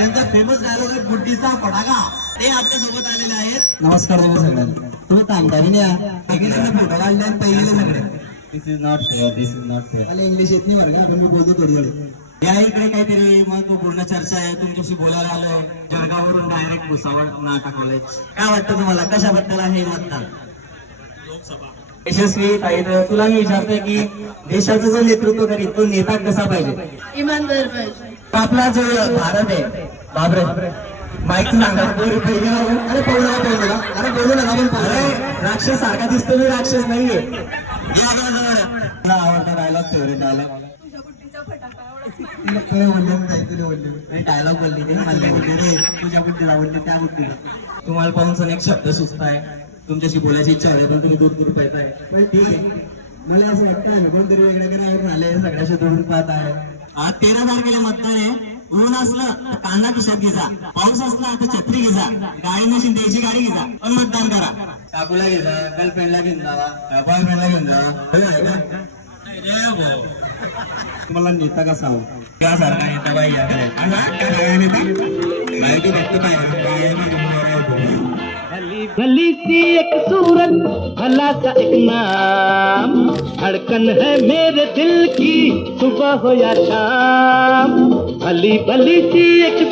त्यांचा famous dialogue आहे गुड्डीचा फटाका ते आपल्यासोबत आलेले आहेत. नमस्कार तुम्ही सगळ्यांना तुम्ही न्या पहिल्यांदा फोटो काढले आहेत पहिले सगळे. This is not fair this is not fair मला इंग्लिश येत नाही बरं का? मी बोलतो थोडी थोडी या इकडे काहीतरी महत्त्वपूर्ण चर्चा आहे. तुमच्याशी बोलायला आलोय. जळगाववरून डायरेक्ट भुसावळ नाटक कॉलेज काय वाटतं तुम्हाला? कशाबद्दल आहे हे मतदान यशस्वी ताई तर तुला मी विचारतोय की देशाचं जो नेतृत्व करीत तो नेता कसा पाहिजे? इमानदार पाहिजे. आपला जो भारत आहे बाबरे माईक सांगा. अरे पळू नका पळू नका. अरे बोलू नका पण अरे राक्षस सारखा दिसतो मी राक्षस नाहीये. आवडता डायलॉग फेवरेट डायलॉग तुला बोलले नाही तुला बोलले. डायलॉग बोलली रे तुझ्या बुद्धीला आवडली त्या बुद्धीला. तुम्हाला पाहून एक शब्द सुचताय तुमच्याशी बोलायची इच्छा आहे पण तुम्ही दूर दूर पाहताय पण ठीक आहे. मला असं वाटतं कोणतरी वेगळ्या करायला आले सगळ्याशी दूर पाहत आहे. आज तेरा तारखेला मतदान आहे. ऊन असलं तर कांदा खिशात घेजा पाऊस असला तर छत्री घेजा गाडी नसेल द्यायची गाडी घेजा पण मतदान करा. काकूला घेजा जा गर्लफ्रेंडला घेऊन जावा बॉयफ्रेंडला घेऊन जावा मला नेता कसा हवा? त्यासारखा नेता बाई याकडे माहिती भेटते पाहिजे. भली भली सी एक सूरत भला सा एक नाम। धड़कन है मेरे दिल की सुबह हो या शाम। भली भली सी एक